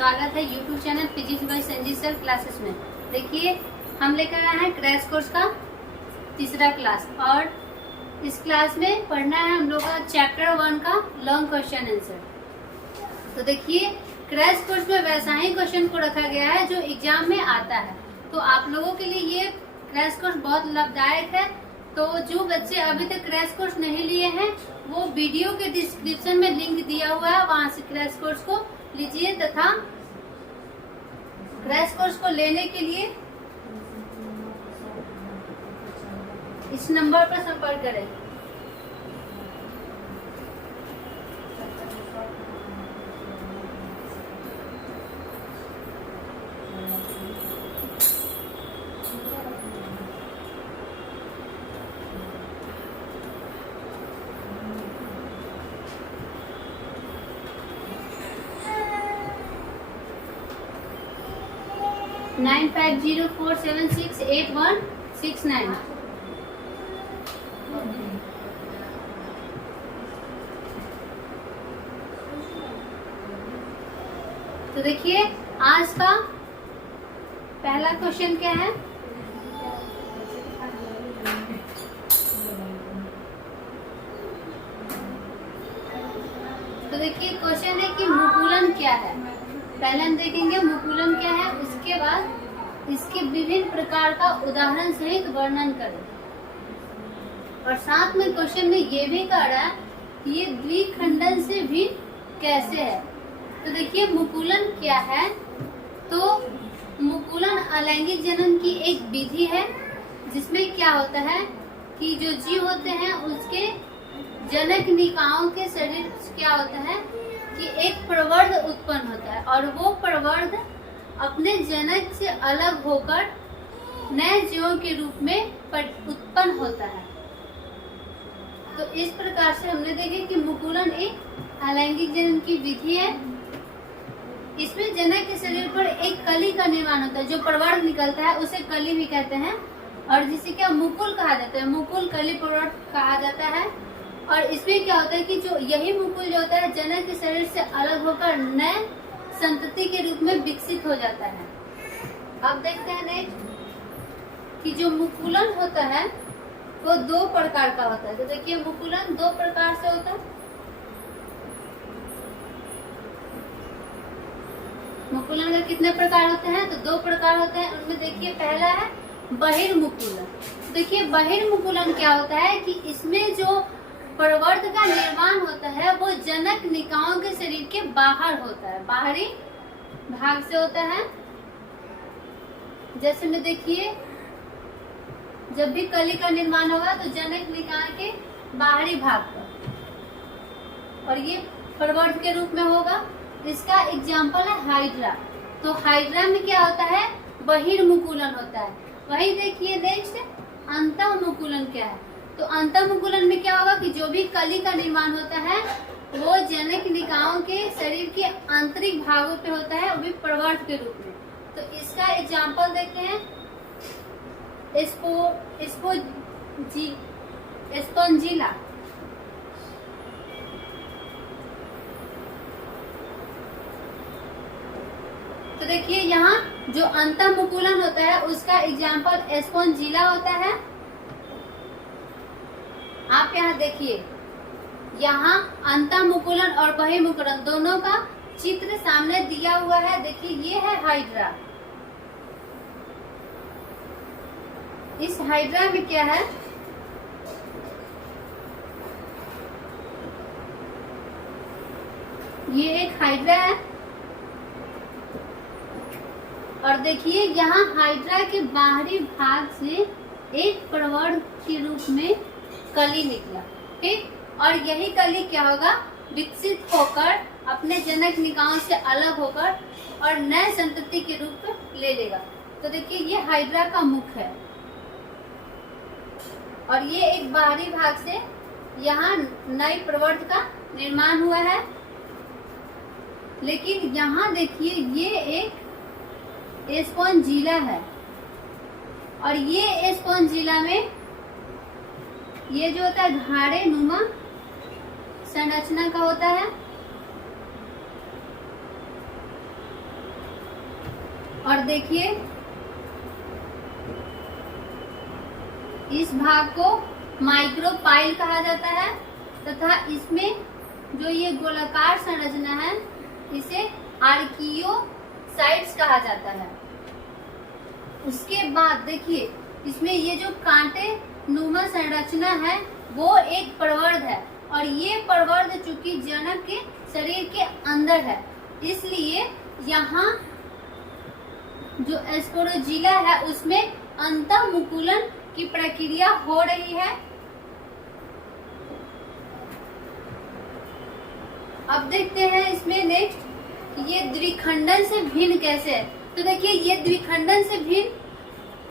स्वागत है YouTube channel physics bye Sanjeev sir classes में। देखिए हम लेकर आए हैं क्रैश कोर्स का तीसरा क्लास और इस क्लास में पढ़ना है हम लोग का चैप्टर 1 का लॉन्ग क्वेश्चन आंसर। तो देखिए क्रैश कोर्स में वैसा ही क्वेश्चन को रखा गया है जो एग्जाम में आता है, तो आप लोगों के लिए ये क्रैश कोर्स बहुत लाभदायक है। तो जो बच्चे अभी तक क्रैश कोर्स नहीं लिए हैं वो वीडियो के डिस्क्रिप्शन में लिंक दिया हुआ है, वहां से क्रैश कोर्स को लीजिए तथा क्रैश कोर्स को लेने के लिए इस नंबर पर संपर्क करें। नाइन 9504768169। तो देखिए आज का पहला क्वेश्चन क्या है। तो देखिए क्वेश्चन है कि मुकुलन क्या है। पहले हम देखेंगे मुकुलन क्या है, उसके बाद इसके विभिन्न प्रकार का उदाहरण सहित वर्णन करें और साथ में क्वेश्चन में ये भी कह रहा है कि ये द्विखंडन से भी कैसे है। तो देखिए मुकुलन क्या है। तो मुकुलन अलैंगिक जनन की एक विधि है जिसमें क्या होता है कि जो जीव होते हैं उसके जनक निकायों के शरीर क्या होता है कि एक प्रवर्ध उत्पन्न होता है और वो प्रवर्ध अपने जनक से अलग होकर नए जीवों के रूप में उत्पन्न होता है। तो इस प्रकार से हमने देखे कि मुकुलन एक अलैंगिक जनन की विधि है। इसमें जनक के शरीर पर एक कली का निर्माण होता है, जो प्रवर्ध निकलता है उसे कली भी कहते हैं और जिसे क्या मुकुल कहा जाता है, मुकुल कली प्रवर्ध कहा जाता है। और इसमें क्या होता है कि जो यही मुकुल जो होता है जनक के शरीर से अलग होकर नए संतति के रूप में विकसित हो जाता है। अब देखते हैं नेक्स्ट कि जो मुकुलन होता है वो दो प्रकार का होता है। तो देखिए मुकुलन दो प्रकार से होता है। मुकुलन का कितने प्रकार होते हैं, तो दो प्रकार होते हैं। उनमें देखिए पहला है बहिर्मुकुलन। देखिए बहिर्मुकुलन क्या होता है कि इसमें जो प्रवर्ध का निर्माण होता है वो जनक निकायों के शरीर के बाहर होता है, बाहरी भाग से होता है। जैसे में देखिए जब भी कली का निर्माण होगा तो जनक निकाय के बाहरी भाग पर, और ये प्रवर्ध के रूप में होगा। इसका एग्जाम्पल है हाइड्रा। तो हाइड्रा में क्या होता है, बहिर्मुकुलन होता है। वही देखिए नेक्स्ट अंतःमुकुलन क्या है। तो अंतःमुकुलन में क्या होगा कि जो भी कली का निर्माण होता है वो जनक निकायों के शरीर के आंतरिक भागों पे होता है, वो भी प्रवर्ध के रूप में। तो इसका एग्जाम्पल देखते हैं स्पोंजिला। तो देखिए यहाँ जो अंतःमुकुलन होता है उसका एग्जाम्पल स्पोंजिला होता है। आप यहाँ देखिए, यहाँ अंतःमुकुलन और बहिर्मुकुलन दोनों का चित्र सामने दिया हुआ है। देखिए ये है हाइड्रा। इस हाइड्रा में क्या है, ये एक हाइड्रा है और देखिए यहाँ हाइड्रा के बाहरी भाग से एक प्रवर्ध के रूप में कली निकला, ठीक। और यही कली क्या होगा, विकसित होकर अपने जनक निकायों से अलग होकर और नए संतति के रूप में ले लेगा। तो देखिए ये हाइड्रा का मुख है और ये एक बाहरी भाग से यहाँ नई प्रवर्ध का निर्माण हुआ है। लेकिन यहाँ देखिए ये एक स्पोंजिला है और ये स्पोंजिला में ये जो होता है घाड़े नुमा संरचना का होता है और देखिए इस भाग को माइक्रोपाइल कहा जाता है तथा इसमें जो ये गोलाकार संरचना है इसे आर्कियोसाइट्स कहा जाता है। उसके बाद देखिए इसमें ये जो कांटे नुमा संरचना है वो एक प्रवर्ध है और ये प्रवर्ध चूंकि जनक के शरीर के अंदर है इसलिए यहाँ जो स्पोरोजिला है उसमें अंतःमुकुलन की प्रक्रिया हो रही है। अब देखते हैं इसमें नेक्स्ट ये द्विखंडन से भिन्न कैसे है। तो देखिए ये द्विखंडन से भिन्न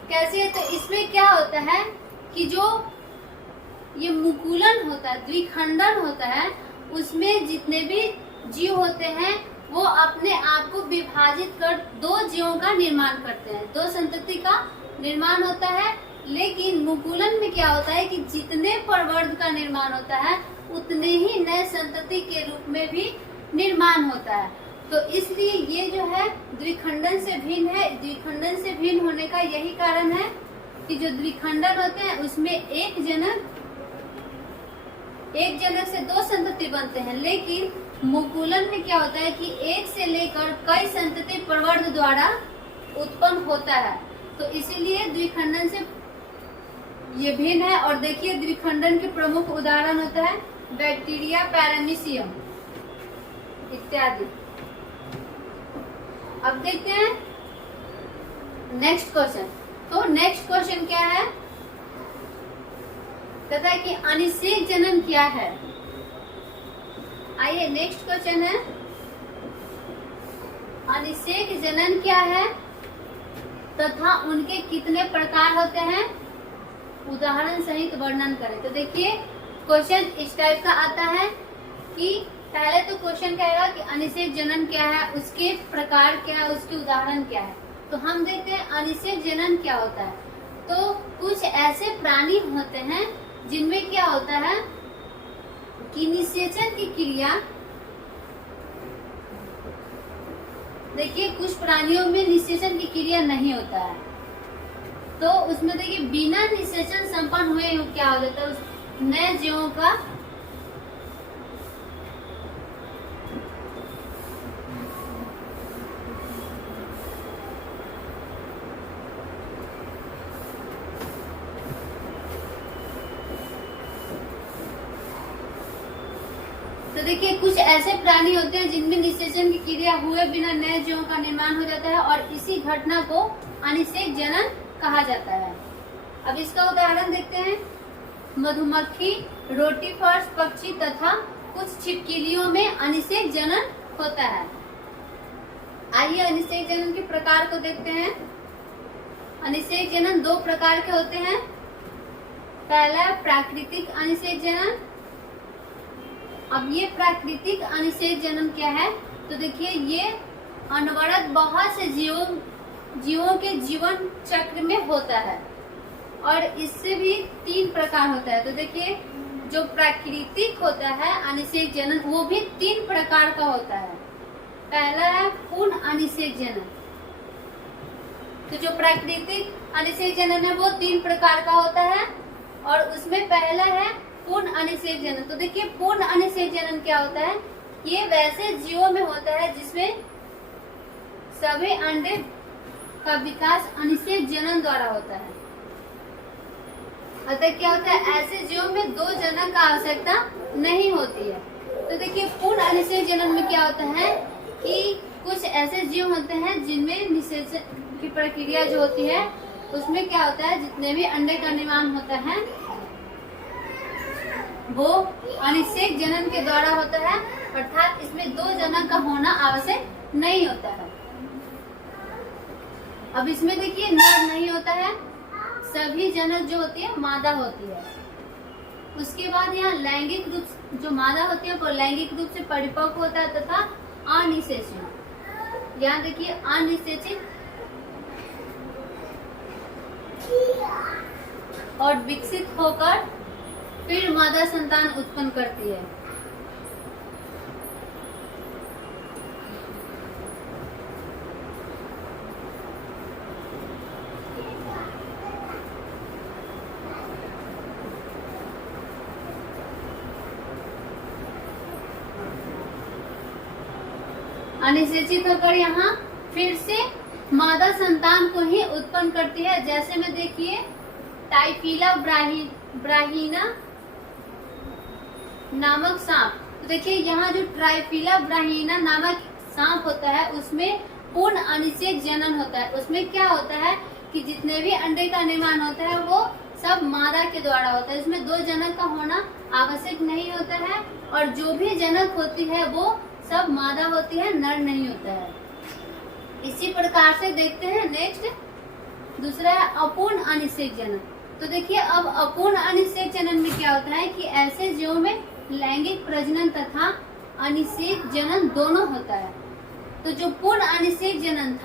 कैसे है, तो इसमें क्या होता है कि जो ये मुकुलन होता है द्विखंडन होता है उसमें जितने भी जीव होते हैं वो अपने आप को विभाजित कर दो जीवों का निर्माण करते हैं, दो संतति का निर्माण होता है। लेकिन मुकुलन में क्या होता है कि जितने प्रवर्ध का निर्माण होता है उतने ही नए संतति के रूप में भी निर्माण होता है। तो इसलिए ये जो है द्विखंडन से भिन्न है। द्विखंडन से भिन्न होने का यही कारण है कि जो द्विखंडन होते हैं उसमें एक जनक से दो संतति बनते हैं, लेकिन मुकुलन में क्या होता है कि एक से लेकर कई संतति प्रवर्ध द्वारा उत्पन्न होता है। तो इसीलिए द्विखंडन से ये भिन्न है। और देखिए द्विखंडन के प्रमुख उदाहरण होता है बैक्टीरिया, पैरामीशियम इत्यादि। अब देखते हैं नेक्स्ट क्वेश्चन। तो नेक्स्ट क्वेश्चन क्या है, कहता है कि अनिषेक जनन क्या है। आइए नेक्स्ट क्वेश्चन है अनिषेक जनन क्या है तथा उनके कितने प्रकार होते हैं, उदाहरण सहित वर्णन करें। तो देखिए क्वेश्चन इस टाइप का आता है कि पहले तो क्वेश्चन कहेगा कि अनिषेक जनन क्या है, उसके प्रकार क्या है, उसके उदाहरण क्या है। तो हम देखते हैं अनिषेक जनन क्या होता है। तो कुछ ऐसे प्राणी होते हैं जिनमें क्या होता है कि निषेचन की क्रिया, देखिए कुछ प्राणियों में निषेचन की क्रिया नहीं होता है। तो उसमें देखिए बिना निषेचन संपन्न हुए क्या हो जाता है, उस नए जीवों का तो देखिए कुछ ऐसे प्राणी होते हैं जिनमें निषेचन की क्रिया हुए बिना नए जीवों का निर्माण हो जाता है और इसी घटना को अनिषेक जनन कहा जाता है। अब इसका उदाहरण देखते हैं। मधुमक्खी, रोटीफर्स पक्षी तथा कुछ छिपकलियों में अनिषेक जनन होता है। आइए अनिषेक जनन के प्रकार को देखते हैं। अनिषेक जनन दो प्रकार के होते हैं। पहला प्राकृतिक अनिषेक जनन। अब ये प्राकृतिक अनिषेक जनन क्या है, तो देखिए ये अनवरत बहुत से जीवों के जीवन चक्र में होता है और इससे भी तीन प्रकार होता है। तो देखिए जो प्राकृतिक होता है अनिषेक जनन वो भी तीन प्रकार का होता है। पहला है पूर्ण अनिषेक जनन। तो जो प्राकृतिक अनिषेक जनन है वो तीन प्रकार का होता है और उसमें पहला है पूर्ण अनिषेक जनन। तो देखिए पूर्ण अनिषेक जनन क्या होता है, ये वैसे जीवों में होता है जिसमें सभी अंडे का विकास अनिषेक जनन द्वारा होता है। अतः क्या होता है, ऐसे जीवों में दो जनन का आवश्यकता नहीं होती है। तो देखिए पूर्ण अनिषेक जनन में क्या होता है कि कुछ ऐसे जीव होते हैं जिनमें निषेचन की प्रक्रिया जो होती है उसमें क्या होता है, जितने भी अंडे का निर्माण होता है वो अनिषेक जनन के द्वारा होता है, अर्थात इसमें दो जनन का होना आवश्यक नहीं होता है। अब इसमें देखिए नर नहीं होता है, सभी जनक जो होती है मादा होती है। उसके बाद यहाँ लैंगिक रूप जो मादा होती है वो लैंगिक रूप से परिपक्व होता है तथा अनिषेचित। यहाँ देखिए अनिषेचित और विकसित होकर फिर मादा संतान उत्पन्न करती है। अनिषेचित होकर यहाँ फिर से मादा संतान को ही उत्पन्न करती है। जैसे में देखिए टाइफिला ब्राहीना नामक सांप। तो देखिए यहाँ जो ट्राइफिला ब्राहीना नामक सांप होता है उसमें पूर्ण अनिषेक जनन होता है। उसमें क्या होता है कि जितने भी अंडे का निर्माण होता है वो सब मादा के द्वारा होता है। इसमें 2 जनक का होना आवश्यक नहीं होता है और जो भी जनक होती है वो सब मादा होती है, नर नहीं होता है। इसी प्रकार से देखते हैं नेक्स्ट दूसरा है अपूर्ण अनिषेक जनन। तो देखिए अब अपूर्ण अनिषेक जनन में क्या होता है कि ऐसे जीवों में लैंगिक प्रजनन तथा अनिषेक जनन दोनों होता है। तो जो पूर्ण अनिषेक जनन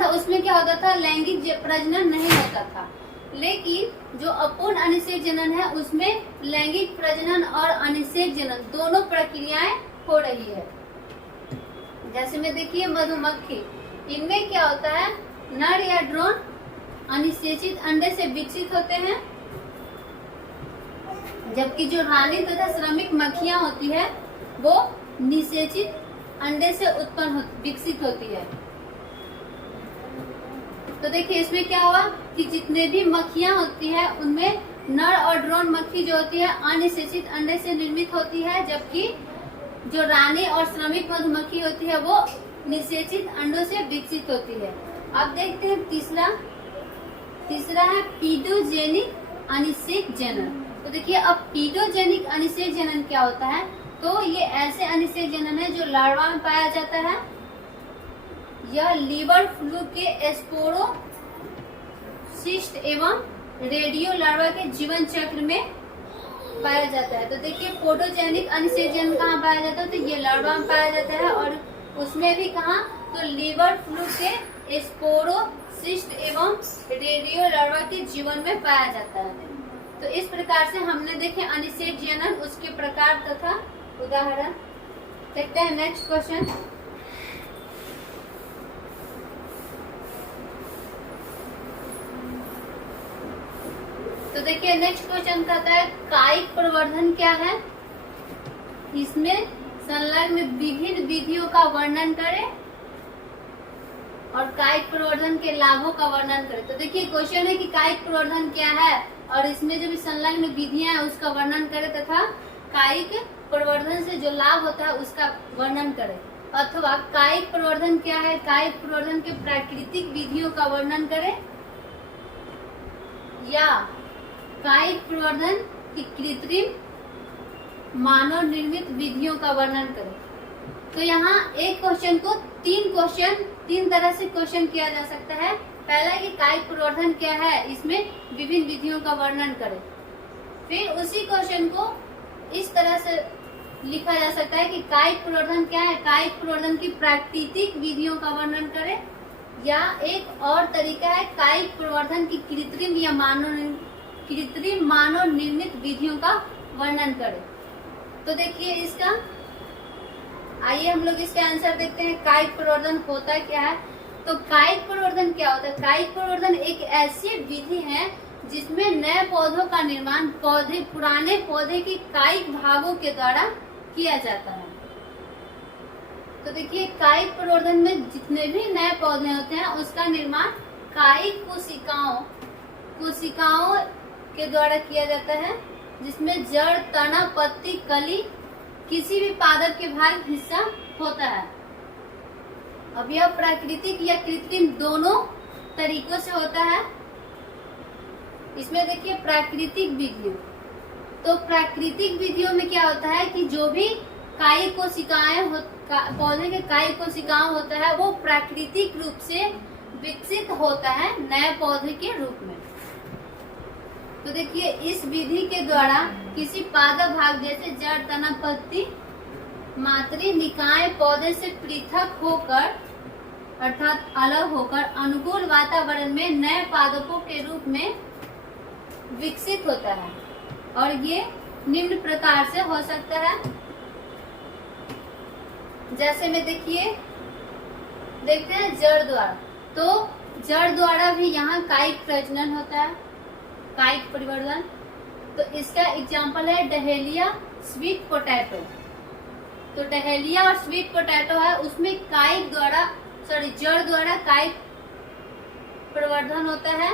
था उसमें क्या होता था, लैंगिक प्रजनन नहीं होता था। लेकिन जो अपूर्ण अनिषेक जनन है उसमें लैंगिक प्रजनन और अनिषेक जनन दोनों प्रक्रियाएं हो रही है। जैसे में देखिए मधुमक्खी, इनमें क्या होता है, नर या ड्रोन अनिषेचित अंडे से विकसित होते हैं, जबकि जो रानी तथा श्रमिक मक्खियां होती है वो निषेचित अंडे से विकसित होती है। तो देखिए इसमें क्या हुआ कि जितने भी मक्खियां होती है उनमें नर और ड्रोन मक्खी जो होती है अनिषेचित अंडे से निर्मित होती है, जबकि जो रानी और श्रमिक मधुमक्खी होती है वो निषेचित अंडों से विकसित होती है। अब देखते हैं तीसरा है पीडोजेनिक अनिषेक जनन। तो देखिए अब पीडोजेनिक अनिषेक जनन क्या होता है, तो ये ऐसे अनिषेक जनन है जो लार्वा में पाया जाता है। यह लीवर फ्लू के स्पोरोसिस्ट एवं रेडियो लार्वा के जीवन चक्र में पाया जाता है। तो देखिए फोटोजेनिक अनिषेक जनन कहाँ पाया जाता है, तो ये लार्वा में पाया जाता है और उसमें भी कहाँ, तो लीवर फ्लू के स्पोरोसिस्ट एवं रेडियो लार्वा के जीवन में पाया जाता है। तो इस प्रकार से हमने देखे अनिषेक जनन, उसके प्रकार तथा उदाहरण। देखते हैं नेक्स्ट क्वेश्चन। तो देखिए नेक्स्ट क्वेश्चन कहता है कायिक प्रवर्धन क्या है। इसमें संलग्न विभिन्न विधियों का वर्णन करें और कायिक प्रवर्धन के लाभों का वर्णन करें। तो देखिए क्वेश्चन है कि कायिक प्रवर्धन क्या है और इसमें जो भी संलग्न विधियां है उसका वर्णन करें तथा कायिक प्रवर्धन से जो लाभ होता है उसका वर्णन करें, अथवा कायिक प्रवर्धन क्या है, कायिक प्रवर्धन के प्राकृतिक विधियों का वर्णन करें या कायिक प्रवर्धन की कृत्रिम मानव निर्मित विधियों का वर्णन करें। तो यहाँ एक क्वेश्चन को तीन तरह से क्वेश्चन किया जा सकता है। पहला कि कायिक प्रवर्धन क्या है, इसमें विभिन्न विधियों का वर्णन करें। फिर उसी क्वेश्चन को इस तरह से लिखा जा सकता है कि कायिक प्रवर्धन क्या है, कायिक प्रवर्धन की प्राकृतिक विधियों का वर्णन करें, या एक और तरीका है कायिक प्रवर्धन की कृत्रिम मानव निर्मित विधियों का वर्णन करें। तो देखिए इसका, आइए हम लोग इसका आंसर देखते हैं। कायिक प्रवर्धन होता क्या है, तो कायिक प्रवर्धन क्या होता है, कायिक प्रवर्धन एक ऐसी विधि है जिसमें नए पौधों का निर्माण पुराने पौधे के कायिक भागों के द्वारा किया जाता है। तो देखिए कायिक प्रवर्धन में जितने भी नए पौधे होते हैं उसका निर्माण कायिक कोशिकाओं के द्वारा किया जाता है, जिसमें जड़, तना, पत्ती, कली, किसी भी पादप के भाग हिस्सा होता है। अब यह प्राकृतिक या कृत्रिम दोनों तरीकों से होता है। इसमें देखिए प्राकृतिक विधियों, तो प्राकृतिक विधियों में क्या होता है कि जो भी कायिक कोशिकाएं पौधे के कायिक कोशिकाओं होता है वो प्राकृतिक रूप से विकसित होता है नए पौधे के रूप में। तो देखिए इस विधि के द्वारा किसी पादप भाग जैसे जड़, तना, पत्ती, मातृ निकाय पौधे से पृथक होकर अर्थात अलग होकर अनुकूल वातावरण में नए पादपों के रूप में विकसित होता है, और ये निम्न प्रकार से हो सकता है। जैसे में देखते हैं जड़ द्वारा, तो जड़ द्वारा भी यहाँ कायिक प्रजनन होता है, कायिक परिवर्धन। तो इसका एग्जाम्पल है डहेलिया स्वीट पोटैटो। तो डहेलिया और स्वीट पोटैटो है, उसमें कायिक द्वारा जड़ द्वारा कायिक प्रवर्धन होता है।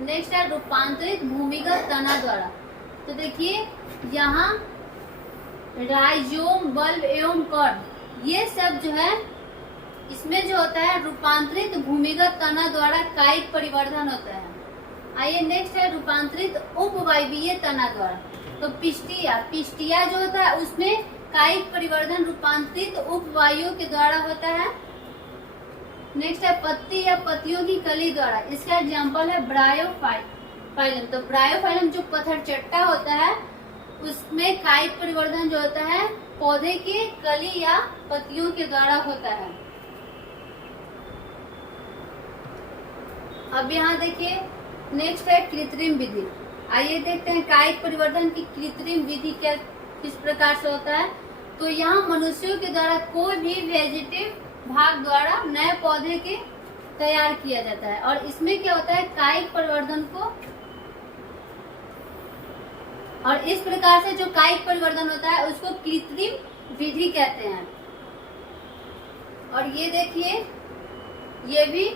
नेक्स्ट है रूपांतरित भूमिगत तना द्वारा। तो देखिए यहाँ राइजोम, बल्ब एवं कॉर्ड, ये सब जो है इसमें जो होता है रूपांतरित भूमिगत तना द्वारा कायिक परिवर्धन होता है। आइए नेक्स्ट है रूपांतरित उपवायवीय तना द्वारा। तो पिस्टिया जो होता है उसमें कायिक परिवर्धन रूपांतरित उपवायुओं के द्वारा होता है। नेक्स्ट है पत्ती या पत्तियों की कली द्वारा। इसका एग्जांपल है ब्रायोफाइलम। तो ब्रायोफाइलम जो पत्थरचट्टा होता है उसमें कायिक परिवर्धन जो होता है पौधे की कली या पत्तियों के द्वारा होता है। अब यहाँ देखिए नेक्स्ट है कृत्रिम विधि। आइए देखते हैं कायिक परिवर्धन की कृत्रिम विधि क्या किस प्रकार से होता है। तो यहाँ मनुष्यों के द्वारा कोई भी वेजिटेटिव भाग द्वारा नए पौधे के तैयार किया जाता है। और इसमें क्या होता है कायिक परिवर्धन को, और इस प्रकार से जो कायिक परिवर्धन होता है उसको कृत्रिम विधि कहते हैं। और ये देखिए ये भी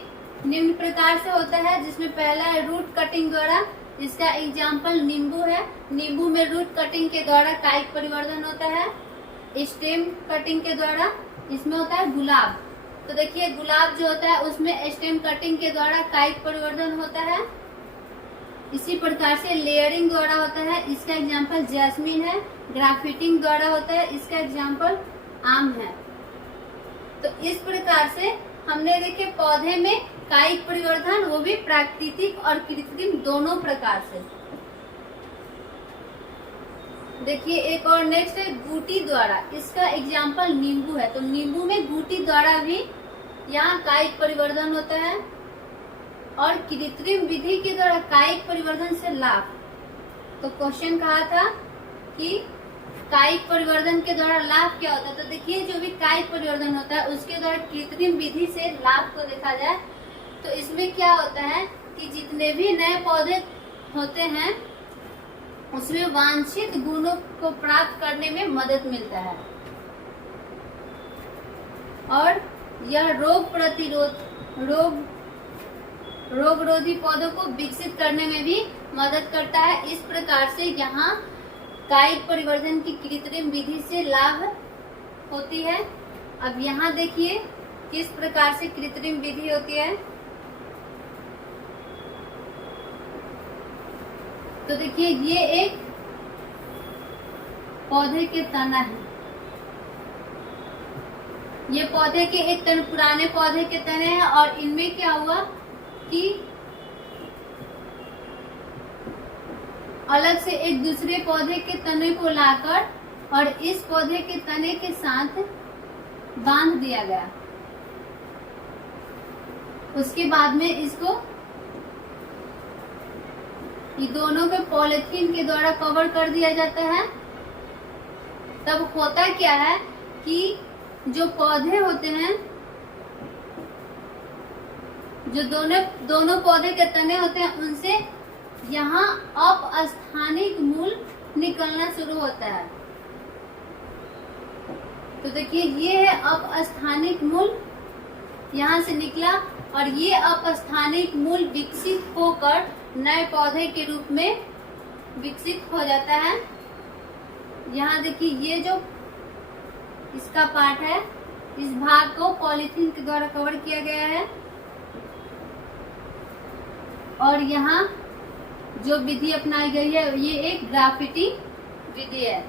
निम्न प्रकार से होता है, जिसमें पहला है रूट कटिंग द्वारा। इसका एग्जाम्पल नींबू है। नींबू में रूट कटिंग के द्वारा कायिक परिवर्धन होता है। स्टेम कटिंग के द्वारा इसमें होता है गुलाब। तो देखिए गुलाब जो होता है उसमें स्टेम कटिंग के द्वारा कायिक परिवर्धन होता है। इसी प्रकार से लेयरिंग द्वारा होता है। इसका एग्जाम्पल जैस्मिन है। ग्राफ्टिंग द्वारा होता है। इसका एग्जाम्पल आम है। तो इस प्रकार से हमने देखे पौधे में कायिक परिवर्धन, वो भी प्राकृतिक और कृत्रिम दोनों प्रकार से। देखिए एक और नेक्स्ट है गूटी द्वारा। इसका एग्जाम्पल नींबू है। तो नींबू में गूटी द्वारा भी यहाँ कायिक परिवर्धन होता है। और कृत्रिम विधि के द्वारा कायिक परिवर्धन से लाभ। तो क्वेश्चन कहा था कि कायिक परिवर्धन के द्वारा लाभ क्या होता है। तो देखिए जो भी कायिक परिवर्धन होता है उसके द्वारा कृत्रिम विधि से लाभ को देखा जाए तो इसमें क्या होता है कि जितने भी नए पौधे होते हैं उसमें वांछित गुणों को प्राप्त करने में मदद मिलता है। और यह रोगरोधी पौधों को विकसित करने में भी मदद करता है। इस प्रकार से यहाँ कायिक परिवर्धन की कृत्रिम विधि से लाभ होती है। अब यहाँ देखिए किस प्रकार से कृत्रिम विधि होती है। तो देखिए ये एक पौधे के तना है। ये पौधे के एक तन, पुराने पौधे के तने हैं। और इनमें क्या हुआ कि अलग से एक दूसरे पौधे के तने को लाकर और इस पौधे के तने के साथ बांध दिया गया। उसके बाद में इसको ये दोनों को पॉलिथीन के द्वारा कवर कर दिया जाता है। तब होता क्या है कि जो पौधे होते हैं, जो दोनों पौधे के तने होते हैं उनसे यहाँ अपस्थानिक मूल निकलना शुरू होता है। तो देखिए ये है अपस्थानिक मूल, यहाँ से निकला और ये अपस्थानिक मूल विकसित होकर नए पौधे के रूप में विकसित हो जाता है। यहाँ देखिए ये जो इसका पार्ट है, इस भाग को पॉलीथीन के द्वारा कवर किया गया है। और यहाँ जो विधि अपनाई गई है ये एक ग्राफ्टिंग विधि है।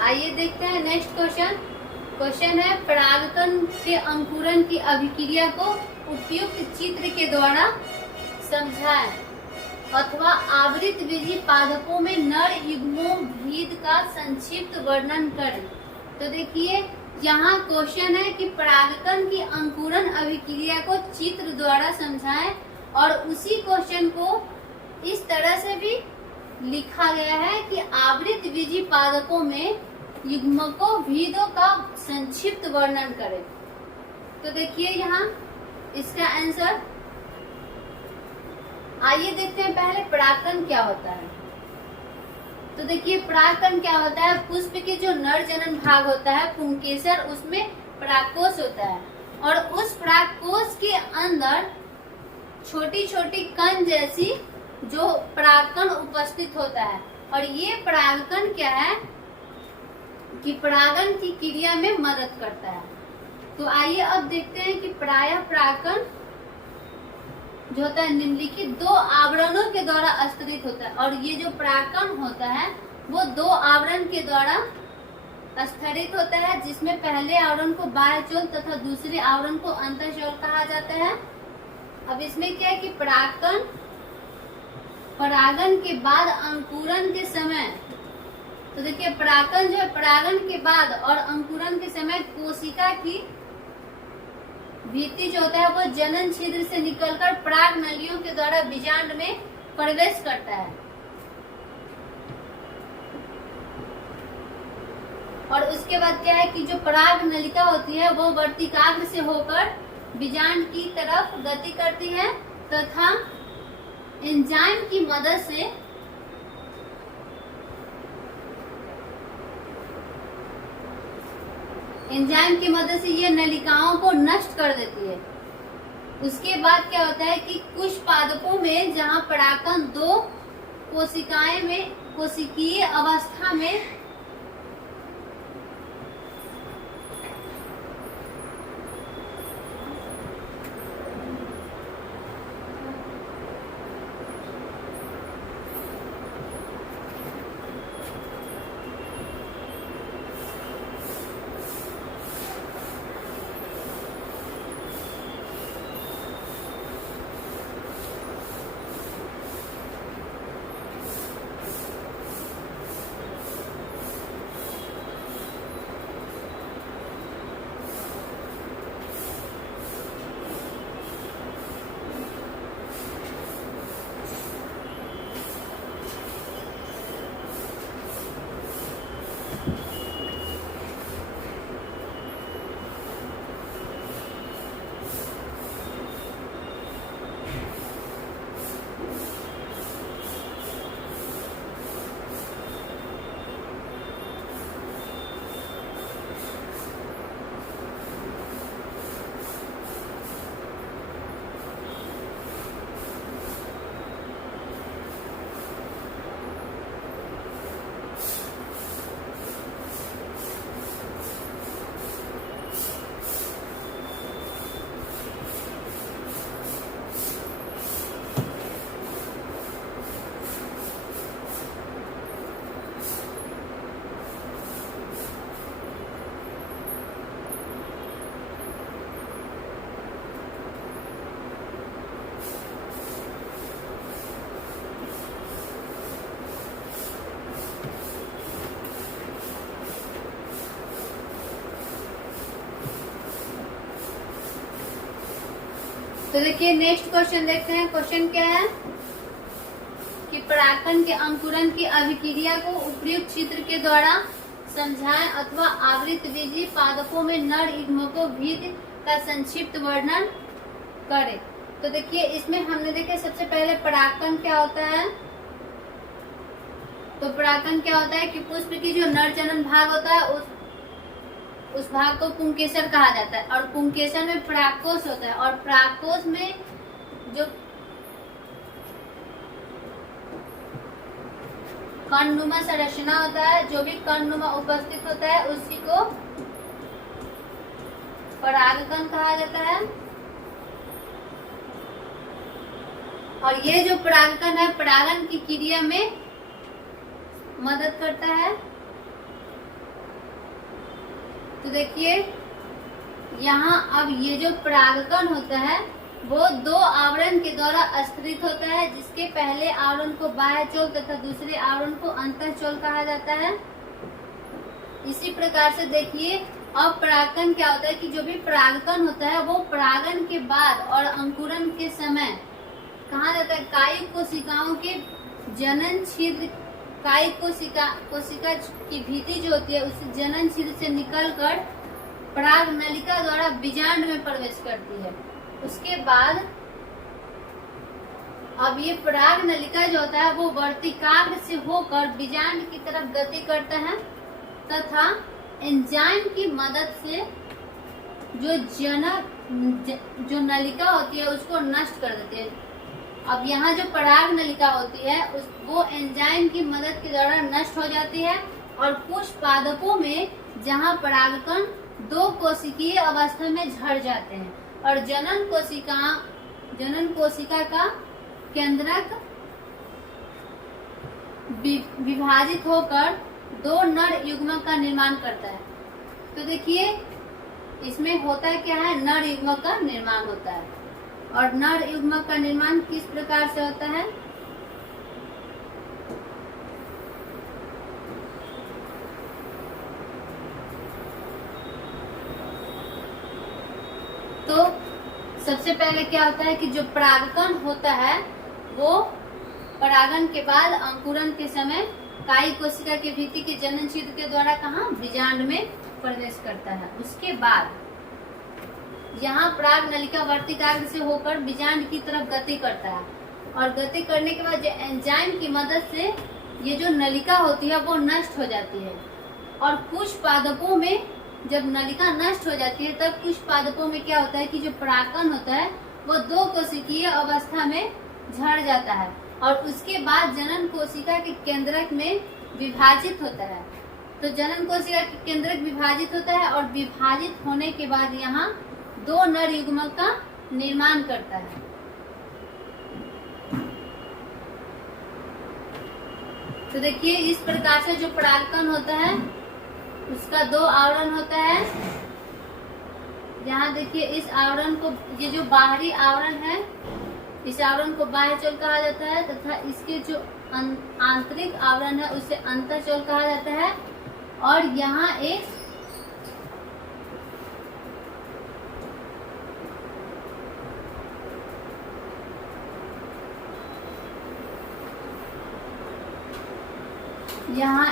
आइए देखते हैं नेक्स्ट क्वेश्चन है परागकण के अंकुरन की अभिक्रिया को उपयुक्त चित्र के द्वारा समझाएं अथवा आवृत बीजी पादपों में नर युग्मों भेद का संक्षिप्त वर्णन करें। तो देखिए यहाँ क्वेश्चन है कि परागकण की अंकुरन अभिक्रिया को चित्र द्वारा समझाएं। और उसी क्वेश्चन को इस तरह से भी लिखा गया है कि आवृत बीजी पादपों में युग्मकों भेदों का संक्षिप्त वर्णन करें। तो देखिए यहाँ इसका आंसर आइए देखते हैं पहले परागकण क्या होता है। तो देखिए परागकण क्या होता है, पुष्प के जो नर जनन भाग होता है पुंकेसर, उसमें परागकोश होता है और उस परागकोश के अंदर छोटी छोटी कण जैसी जो परागकण उपस्थित होता है। और ये परागकण क्या है कि परागन की क्रिया में मदद करता है। तो आइए अब देखते हैं कि प्रायः परागकण जो होता है निम्नलिखित दो आवरणों के द्वारा स्तरित होता है। और ये जो परागकण होता है वो दो आवरण के द्वारा स्तरित होता है, जिसमें पहले आवरण को बाह्य चोल तथा दूसरे आवरण को अंतःचोल कहा जाता है। अब इसमें क्या है कि परागकण परागन के बाद अंकुरन के समय, तो देखिए परागकण जो है परागन के बाद और अंकुरन के समय कोशिका की भित्ति जो होता है वो जनन छिद्र से निकलकर पराग नलियों के द्वारा बीजांड में प्रवेश करता है। और उसके बाद क्या है कि जो पराग नलिका होती है वो वर्तिकाग्र से होकर बीजांड की तरफ गति करती है तथा एंजाइम की मदद से ये नलिकाओं को नष्ट कर देती है। उसके बाद क्या होता है कि कुछ पादपों में जहां परागकण दो कोशिकीय अवस्था में तो देखिए नेक्स्ट क्वेश्चन देखते हैं। क्वेश्चन क्या है कि परागकण के अंकुरन की अभिक्रिया को उपयुक्त चित्र के द्वारा समझाएं अथवा आवृत बीजी पादपों में नर युग्मकों भित्ति का संक्षिप्त वर्णन करें। तो देखिए इसमें हमने देखे सबसे पहले परागकण क्या होता है। तो परागकण क्या होता है कि पुष्प की जो नर जनन भाग होता है उस भाग को पुंकेसर कहा जाता है और पुंकेसर में परागकोश होता है और परागकोश में जो कणनुमा संरचना होता है, जो भी कणनुमा उपस्थित होता है उसी को परागकण कहा जाता है। और ये जो परागकण है परागन की क्रिया में मदद करता है। तो देखिए यहाँ अब ये जो परागकण होता है वो दो आवरण के द्वारा स्तरित होता है, जिसके पहले आवरण को बाह्य चोल तथा दूसरे आवरण को अंतःचोल कहा जाता है। इसी प्रकार से देखिए अब परागकण क्या होता है कि जो भी परागकण होता है वो परागन के बाद और अंकुरन के समय कहा जाता है कायिक कोशिकाओं के जनन छिद्र, कायिक कोशिका की भित्ति जो होती है उस जनन छिद्र से निकलकर पराग नलिका द्वारा बीजांड में प्रवेश करती है। उसके बाद अब ये पराग नलिका जो होता है वो वर्तिकाग्र से होकर बीजांड की तरफ गति करता है तथा एंजाइम की मदद से जो नलिका होती है उसको नष्ट कर देती है। अब यहाँ जो पराग नलिका होती है वो एंजाइम की मदद के द्वारा नष्ट हो जाती है और कुछ पादपों में जहाँ परागकण दो कोशिकीय अवस्था में झड़ जाते हैं और जनन कोशिका का केंद्रक विभाजित होकर दो नर युग्मक का निर्माण करता है। तो देखिए इसमें होता है क्या है, नर युग्मक का निर्माण होता है। और नर युग्मक का निर्माण किस प्रकार से होता है, तो सबसे पहले क्या होता है कि जो परागकण होता है वो परागन के बाद अंकुरन के समय काई कोशिका के भित्ति के जनन छिद्र के द्वारा कहाँ, बीजांड में प्रवेश करता है। उसके बाद यहाँ पराग नलिका वर्तिकाग्र से होकर बीजांड की तरफ गति करता है और गति करने के बाद जो एंजाइम की मदद से ये जो नलिका होती है वो नष्ट हो जाती है। और कुछ पादपों में जब नलिका नष्ट हो जाती है तब कुछ पादपों में क्या होता है कि जो परागकण होता है वो दो कोशिकीय अवस्था में झड़ जाता है और उसके बाद जनन कोशिका के केंद्रक में विभाजित होता है। तो जनन कोशिका के केंद्रक विभाजित होता है और विभाजित होने के बाद यहाँ दो नर युग्मक का निर्माण करता है। तो देखिए इस प्रकार से जो परागकण होता है उसका दो आवरण होता है। यहाँ देखिए इस आवरण को, ये जो बाहरी आवरण है इस आवरण को बाह्य चोल कहा जाता है तथा इसके जो आंतरिक आवरण है उसे अंतःचोल कहा जाता है। और यहाँ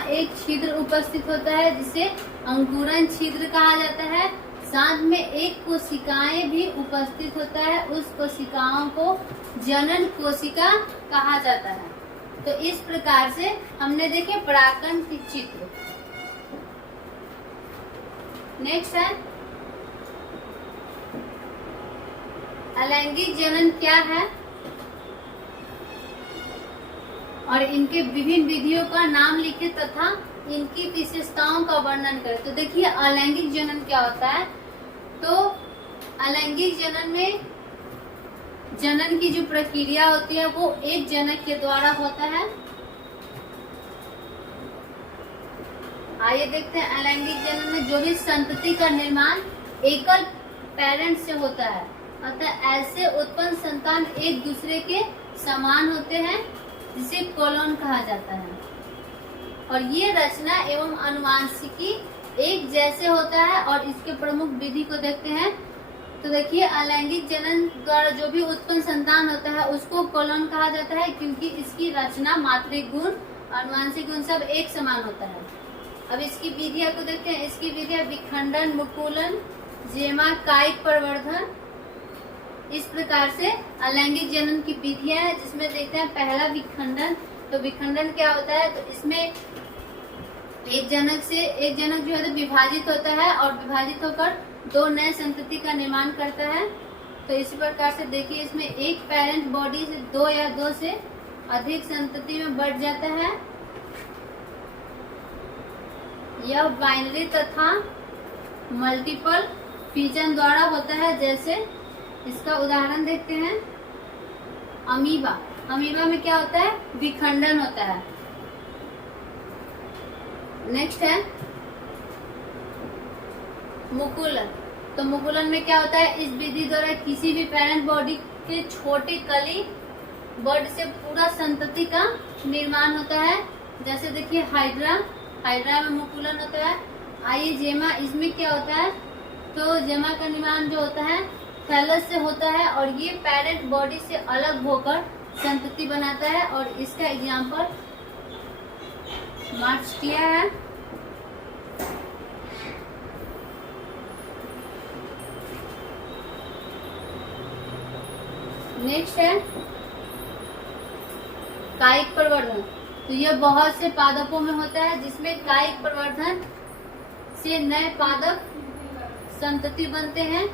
एक छिद्र उपस्थित होता है जिसे अंकुरन छिद्र कहा जाता है। साथ में एक कोशिकाएं भी उपस्थित होता है, उस कोशिकाओं को जनन कोशिका कहा जाता है। तो इस प्रकार से हमने देखे परागकण के चित्र। नेक्स्ट है अलैंगिक जनन क्या है और इनके विभिन्न विधियों का नाम लिखे तथा इनकी विशेषताओं का वर्णन करें। तो देखिए अलैंगिक जनन क्या होता है। तो अलैंगिक जनन में जनन की जो प्रक्रिया होती है वो एक जनक के द्वारा होता है। आइए देखते हैं अलैंगिक जनन में जो भी संतति का निर्माण एकल पेरेंट से होता है, अतः ऐसे उत्पन्न संतान एक दूसरे के समान होते हैं जिसे कोलोन कहा जाता है। और ये रचना एवं अनुवांशिकी एक जैसे होता है। और इसके प्रमुख विधि को देखते हैं। तो देखिए अलैंगिक जनन द्वारा जो भी उत्पन्न संतान होता है उसको कोलोन कहा जाता है क्योंकि इसकी रचना, मात्रिक गुण, अनुवांशिक गुण सब एक समान होता है। अब इसकी विधियां को देखते हैं। इसकी विधियां विखंडन, मुकुलन, जेमा, कायिक प्रवर्धन, इस प्रकार से अलैंगिक जनन की विधियां हैं जिसमें देखते हैं पहला विखंडन। तो विखंडन क्या होता है, तो इसमें एक जनक जो है तो विभाजित होता है और विभाजित होकर दो नए संतति का निर्माण करता है। तो इसी प्रकार से देखिए इसमें एक पेरेंट बॉडी से दो या दो से अधिक संतति में बढ़ जाता है। यह बाइनरी तथा मल्टीपल फिजन द्वारा होता है। जैसे इसका उदाहरण देखते हैं अमीबा। अमीबा में क्या होता है, विखंडन होता है। नेक्स्ट है मुकुलन। तो मुकुलन में क्या होता है, इस विधि द्वारा किसी भी पेरेंट बॉडी के छोटे कली बर्ड से पूरा संतति का निर्माण होता है। जैसे देखिए हाइड्रा में मुकुलन होता है। आइए जेमा, इसमें क्या होता है, तो जेमा का निर्माण जो होता है थैलस से होता है और ये पेरेंट बॉडी से अलग होकर संतति बनाता है। और इसका एग्जाम्पल मार्चटिया है। नेक्स्ट है कायिक प्रवर्धन, तो यह बहुत से पादपों में होता है जिसमें कायिक प्रवर्धन से नए पादप संतति बनते हैं।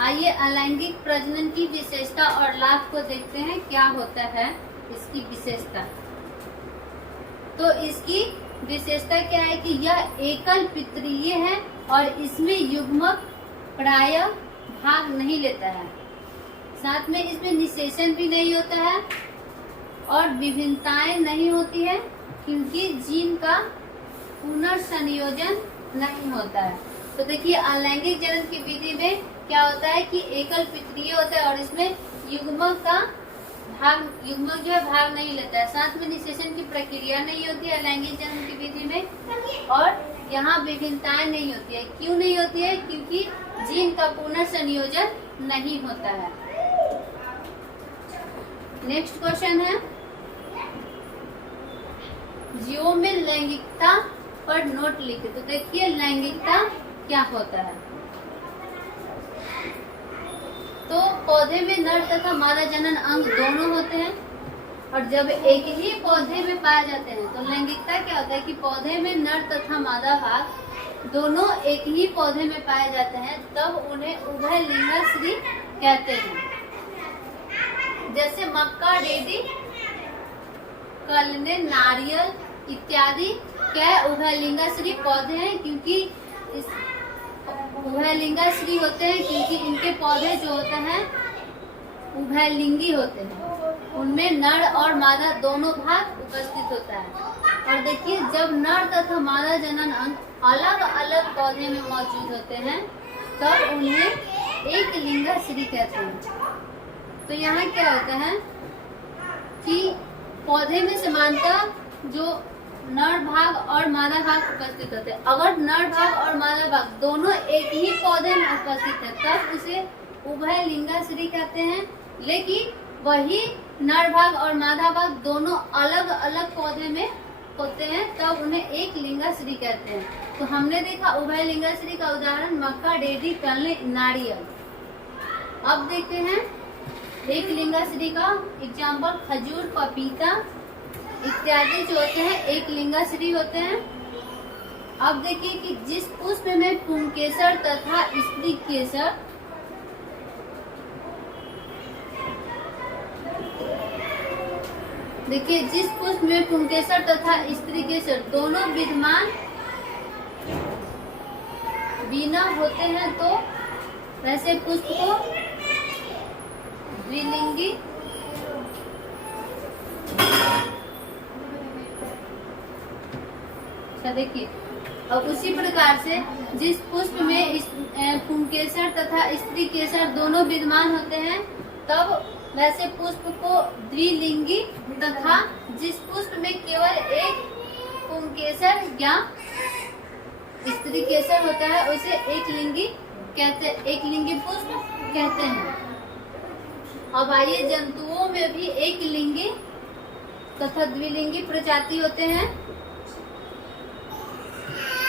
आइए अलैंगिक प्रजनन की विशेषता और लाभ को देखते हैं, क्या होता है इसकी विशेषता। तो इसकी विशेषता क्या है कि यह एकल पितरीय है और इसमें युग्मक प्रायः भाग नहीं लेता है, साथ में इसमें निषेचन भी नहीं होता है और विभिन्नताएं नहीं होती है क्योंकि जीन का पुनर्संयोजन नहीं होता है। तो देखिए अलैंगिक जनन की विधि में क्या होता है कि एकल पितरीय होता है और इसमें युग्मक जो है भाग नहीं लेता है, साथ में निषेचन की प्रक्रिया नहीं होती है अलैंगिक जनन की विधि में, और यहाँ विभिन्नताएं नहीं होती है। क्यों नहीं होती है? क्योंकि जीन का पुनर्संयोजन नहीं होता है। नेक्स्ट क्वेश्चन है, जीवों में लैंगिकता पर नोट लिखे। तो देखिए लैंगिकता क्या होता है। तो पौधे में नर तथा मादा जनन अंग दोनों होते हैं और जब एक ही पौधे में पाए जाते हैं तो लैंगिकता क्या होता है कि पौधे में नर तथा मादा भाग दोनों एक ही पौधे में पाए जाते हैं, तब उन्हें उभयलिंगश्री कहते हैं। जैसे मक्का, डेडी, कलने, नारियल इत्यादि क्या उभयलिंगश्री पौधे हैं, क्योंकि इस उभयलिंगश्री होते हैं क्योंकि इनके पौधे जो होते हैं उभयलिंगी होते हैं, उनमें नर और मादा दोनों भाग उपस्थित होता है। और देखिए जब नर तथा मादा जनन अंग अलग अलग पौधे में मौजूद होते हैं तब उन्हें एक लिंगश्री कहते हैं। तो यहाँ क्या होता है कि पौधे में समानता जो नर भाग और मादा भाग उपस्थित होते हैं। अगर नर भाग और मादा भाग दोनों एक ही पौधे में उपस्थित है तब उसे उभयलिंगश्री कहते हैं, लेकिन वही नर भाग और मादा भाग दोनों अलग अलग पौधे में होते हैं तब उन्हें एक लिंगश्री कहते हैं। तो हमने देखा उभयलिंगश्री का उदाहरण मक्का, डेडी, कलने, नारियल। अब देखते हैं एक लिंगश्री का एग्जाम्पल खजूर, पपीता इत्यादि जो होते हैं एक लिंगश्री होते हैं। अब देखिए कि जिस पुष्प में पुंकेसर तथा स्त्री केसर देखिए जिस पुष्प में पुंकेसर तथा स्त्री केसर दोनों विद्यमान बिना होते हैं तो वैसे पुष्प को द्विलिंगी देखिए। और उसी प्रकार से जिस पुष्प में पुंकेसर तथा स्त्री केसर दोनों विद्यमान होते हैं तब वैसे पुष्प को द्विलिंगी, तथा जिस पुष्प में केवल एक पुंकेसर या स्त्री केसर होता है उसे एक लिंगी पुष्प कहते हैं। अब आइए जंतुओं में भी एक लिंगी तथा द्विलिंगी प्रजाति होते हैं।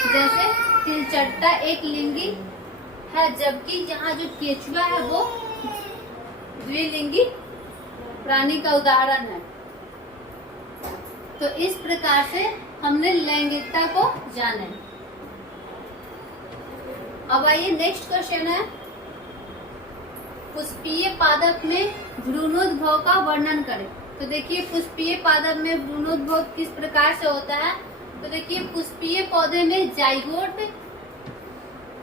जैसे तिलचट्टा एक लिंगी है जबकि यहाँ जो केचुआ है वो द्विलिंगी प्राणी का उदाहरण है। तो इस प्रकार से हमने लैंगिकता को जाना। अब आइए नेक्स्ट क्वेश्चन है, पुष्पीय पादप में भ्रूणोद्भव का वर्णन करें। तो देखिए पुष्पीय पादप में भ्रूणोद्भव किस प्रकार से होता है। तो देखिए पुष्पीय पौधे में जाइगोट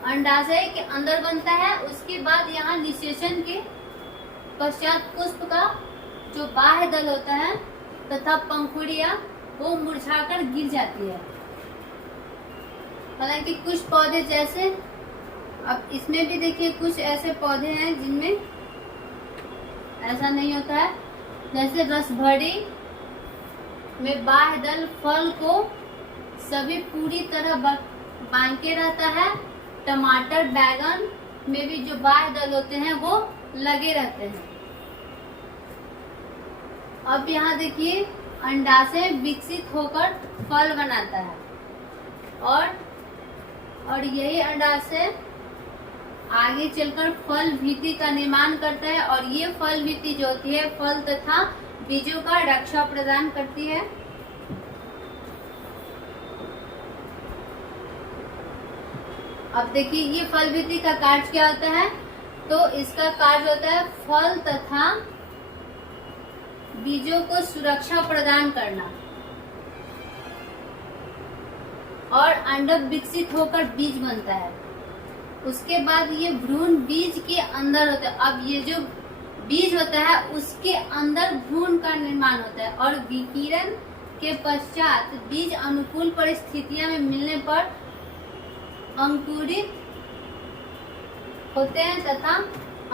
अंडाशय के अंदर बनता है, उसके बाद यहाँ निषेचन के पश्चात पुष्प का जो बाह्य दल होता है तथा पंखुड़ियां वो मुरझाकर गिर जाती है। हालांकि कुछ पौधे जैसे अब इसमें भी देखिए कुछ ऐसे पौधे हैं जिनमें ऐसा नहीं होता है। जैसे रसभरी में बाह्य दल फल को सभी पूरी तरह बांके रहता है। टमाटर, बैगन में भी जो बाह्य दल होते हैं वो लगे रहते हैं। अब यहाँ देखिए अंडाशय विकसित होकर फल बनाता है और यही अंडाशय आगे चलकर फल भित्ति का निर्माण करता है और ये फल भित्ति जो होती है फल तथा बीजों का रक्षा प्रदान करती है। अब देखिए ये फल वृद्धि का कार्य क्या होता है, तो इसका कार्य होता है फल तथा बीजों को सुरक्षा प्रदान करना और अंडक विकसित होकर बीज बनता है। उसके बाद ये भ्रूण बीज के अंदर होता है। अब ये जो बीज होता है उसके अंदर भ्रूण का निर्माण होता है और विकिरण के पश्चात बीज अनुकूल परिस्थितियों में मिलने पर अंकुरित होते हैं तथा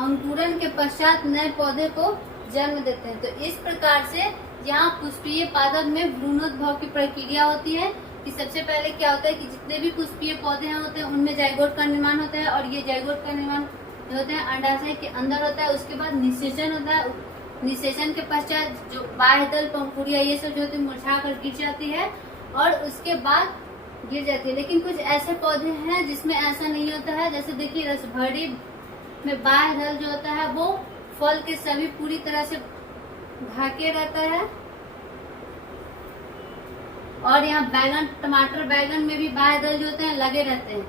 अंकुरन के पश्चात नए पौधे को जन्म देते हैं। तो इस प्रकार से यहाँ पुष्पीय पादप में भ्रूणोद्भव की प्रक्रिया होती है कि सबसे पहले क्या होता है कि जितने भी पुष्पीय पौधे होते हैं उनमें जाइगोट का निर्माण होता है और ये जाइगोट का निर्माण जो होता है अंडाशय के अंदर होता है। उसके बाद निषेचन होता है। निषेचन के पश्चात जो बाह्य दल, पंखुड़ियां ये सब जो होती है मुरझा कर गिर जाती है और उसके बाद गिर जाती है। लेकिन कुछ ऐसे पौधे हैं जिसमें ऐसा नहीं होता है। जैसे देखिए रसभरी में बाह्य दल जो होता है वो फल के सभी पूरी तरह से ढके रहता है और यहाँ बैगन, टमाटर, बैगन में भी बाह्य दल जो होते हैं लगे रहते हैं।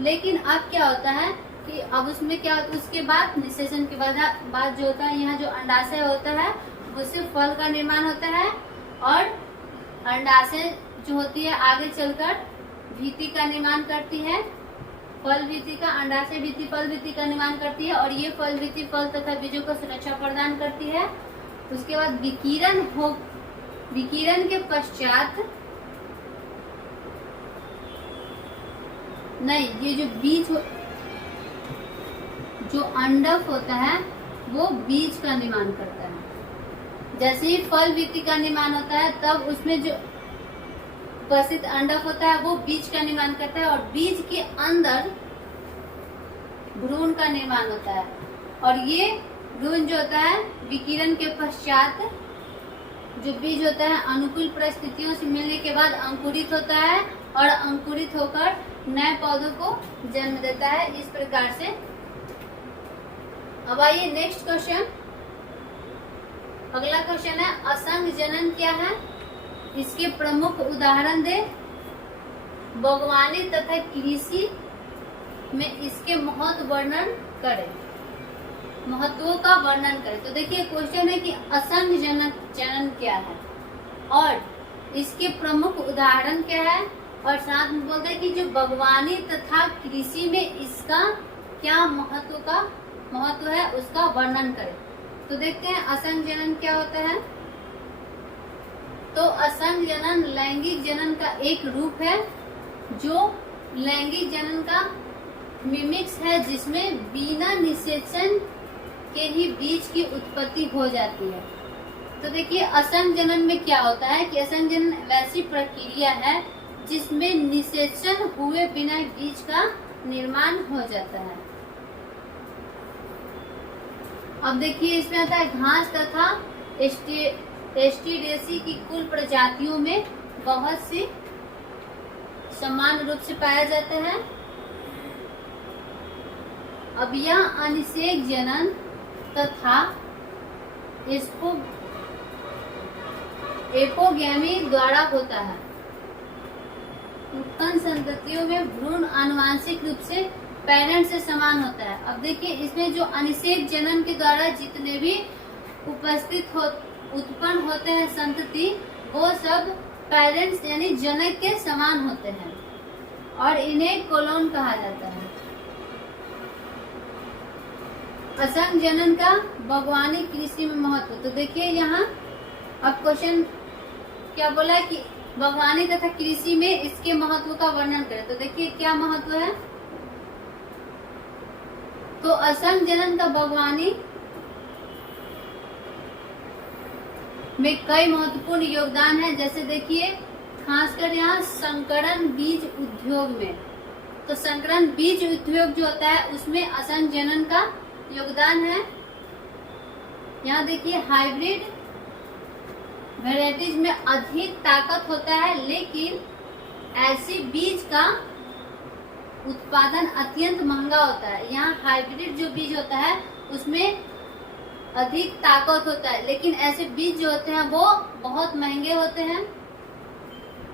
लेकिन अब क्या होता है कि अब उसमें क्या होता है, उसके बाद निषेचन के बाद जो होता है यहाँ जो अंडाशय होता है उससे फल का निर्माण होता है और अंडाशय जो होती है आगे चलकर भीति का निर्माण करती है। फल भीति का, अंडाशय भीति फल भीति का निर्माण करती है और ये फल भीति फल तथा बीजों को सुरक्षा प्रदान करती है। उसके बाद विकिरण के पश्चात नहीं, ये जो बीज जो अंडक होता है वो बीज का निर्माण करता है। जैसे ही फल वृत्ति का निर्माण होता है तब उसमें जो उपस्थित अंडक होता है वो बीज का निर्माण करता है और बीज के अंदर भ्रूण का निर्माण होता है और ये भ्रूण जो होता है विकिरण के पश्चात जो बीज होता है अनुकूल परिस्थितियों से मिलने के बाद अंकुरित होता है और अंकुरित होकर नए पौधों को जन्म देता है। इस प्रकार से अब आइए नेक्स्ट क्वेश्चन। अगला क्वेश्चन है असंग जनन क्या है, इसके प्रमुख उदाहरण दे। बागवानी तथा कृषि में इसके महत्व वर्णन करें, महत्वों का वर्णन करें। तो देखिए क्वेश्चन है कि असंग जनन क्या है और इसके प्रमुख उदाहरण क्या है और साथ में बोलते हैं कि जो बागवानी तथा कृषि में इसका क्या महत्व है उसका वर्णन करें। तो देखते हैं असंग जनन क्या होता है। तो असंग जनन लैंगिक जनन का एक रूप है जो लैंगिक जनन का मिमिक्स है, जिसमें बिना निषेचन के ही बीज की उत्पत्ति हो जाती है। तो देखिए असंग जनन में क्या होता है कि असंग जनन वैसी प्रक्रिया है जिसमें निषेचन हुए बिना बीज का निर्माण हो जाता है। अब देखिए इसमें आता है घास तथा एस्टीडेसी की कुल प्रजातियों में बहुत सी समान रूप से पाया जाता है। अब यह अनिषेक जनन तथा एपोगैमी द्वारा होता है। उत्पन्न संततियों में भ्रूण आनुवांशिक रूप से पेरेंट से समान होता है। अब देखिए इसमें जो अनिषेक जनन के द्वारा जितने भी उत्पन्न होते हैं संतति वो सब पेरेंट्स यानी जनक के समान होते हैं और इन्हें कोलोन कहा जाता है। असंग जनन का बागवानी कृषि में महत्व। तो देखिए यहाँ अब क्वेश्चन क्या बोला कि बागवानी तथा कृषि में इसके महत्व का वर्णन करें। तो देखिए क्या महत्व है। तो असंग जनन का बागवानी में कई महत्वपूर्ण योगदान है। जैसे देखिए खासकर यहाँ संकरण बीज उद्योग में, तो संकरण बीज उद्योग जो होता है उसमें असंग जनन का योगदान है। यहाँ देखिए हाइब्रिड वेराइटीज में अधिक ताकत होता है, लेकिन ऐसे बीज का उत्पादन अत्यंत महंगा होता है। यहाँ हाइब्रिड जो बीज होता है उसमें अधिक ताकत होता है, लेकिन ऐसे बीज जो होते हैं वो बहुत महंगे होते हैं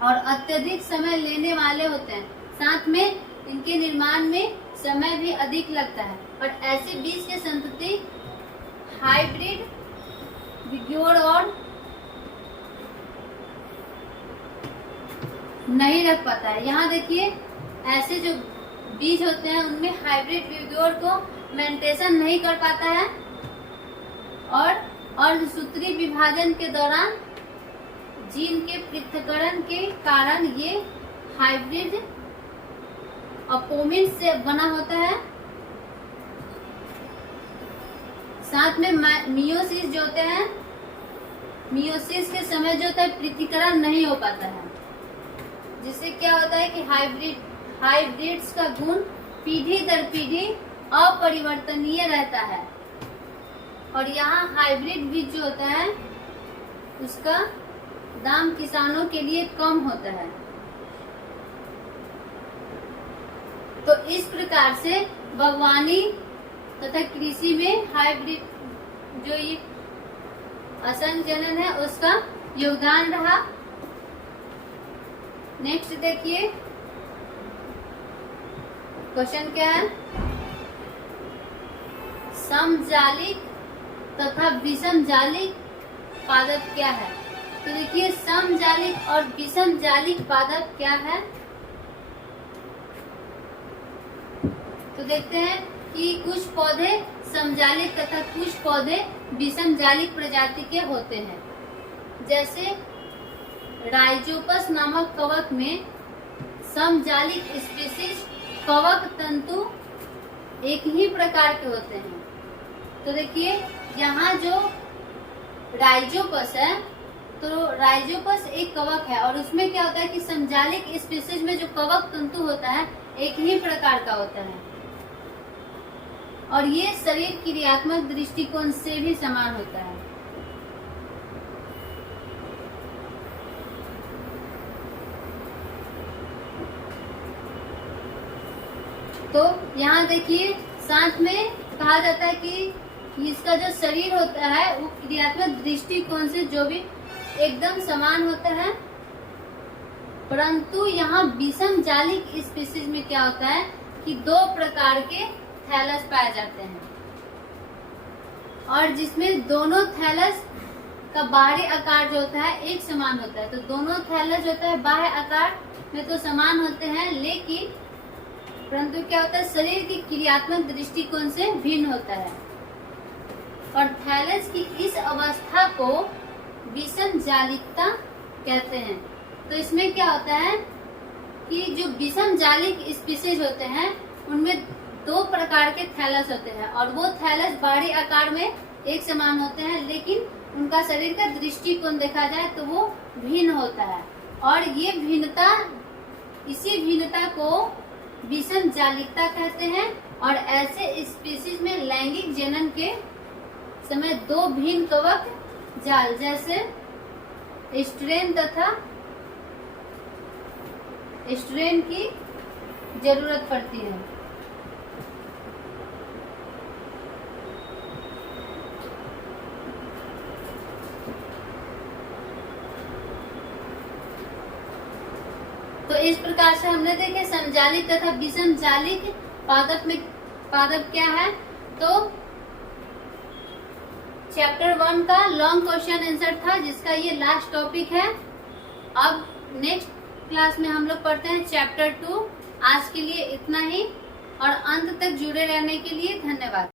और अत्यधिक समय लेने वाले होते हैं। साथ में इनके निर्माण में समय भी अधिक लगता है और ऐसे बीज के संतति हाइब्रिड विग्योर और नहीं रख पाता है। यहाँ देखिए ऐसे जो बीज होते हैं उनमें हाइब्रिड विग्योर को मेंटेन नहीं कर पाता है और अर्धसूत्री विभाजन के दौरान जीन के पृथक्करण के कारण ये हाइब्रिड अपोमिन से बना होता है। साथ में मियोसिस जो होते हैं, मियोसिस के समय जो होता है पृथक्करण नहीं हो पाता है, जिससे क्या होता है कि हाइब्रिड्स का गुण पीढ़ी दर पीढ़ी अपरिवर्तनीय रहता है और यहाँ हाइब्रिड बीज जो होता है उसका दाम किसानों के लिए कम होता है। तो इस प्रकार से बागवानी तथा कृषि में हाइब्रिड जो ये असंजनन है उसका योगदान रहा। नेक्स्ट देखिए क्वेश्चन क्या है, समजालिक तथा विषमजालिक पादप क्या है। तो देखिए समजालिक और विषमजालिक पादप क्या है। तो देखते हैं कि कुछ पौधे समजालिक तथा कुछ पौधे विषमजालिक प्रजाति के होते हैं। जैसे राइजोपस नामक कवक में समजालिक स्पीशीज कवक तंतु एक ही प्रकार के होते हैं। तो देखिए यहाँ जो राइजोपस है, तो राइजोपस एक कवक है और उसमें क्या होता है कि समजालिक स्पीशीज में जो कवक तंतु होता है एक ही प्रकार का होता है और ये शरीर क्रियात्मक दृष्टिकोण से भी समान होता है। तो यहाँ देखिए साथ में कहा जाता है कि इसका जो शरीर होता है वो क्रियात्मक दृष्टिकोण से जो भी एकदम समान होता है, परंतु यहाँ विषमजालिक स्पीशीज में क्या होता है कि दो प्रकार के थैलस पाए जाते हैं और जिसमें दोनों थैलस का बाहरी आकार जो होता है एक समान होता है। तो दोनों थैलस जो होता है बाह्य आकार में तो समान होते हैं, लेकिन परंतु क्या होता है शरीर की क्रियात्मक दृष्टिकोण से भिन्न होता है और थैलस की इस अवस्था को विषमजालिकता कहते हैं। तो इसमें क्या होता है कि जो विषमजालिक स्पीशीज होते हैं उनमें दो प्रकार के थैलस होते हैं और वो थैलस बाहरी आकार में एक समान होते हैं, लेकिन उनका शरीर का दृष्टिकोण देखा जाए तो वो भिन्न होता है और ये भिन्नता, इसी भिन्नता को विषमजालिकता कहते हैं। और ऐसे स्पीशीज में लैंगिक जनन के समय दो भिन्न कवक जाल जैसे स्ट्रेन तथा स्ट्रेन की जरूरत पड़ती है। तो इस प्रकार से हमने देखे समजालिक तथा विषमजालिक पादप क्या है। तो चैप्टर 1 का लॉन्ग क्वेश्चन आंसर था जिसका ये लास्ट टॉपिक है। अब नेक्स्ट क्लास में हम लोग पढ़ते हैं चैप्टर 2। आज के लिए इतना ही और अंत तक जुड़े रहने के लिए धन्यवाद।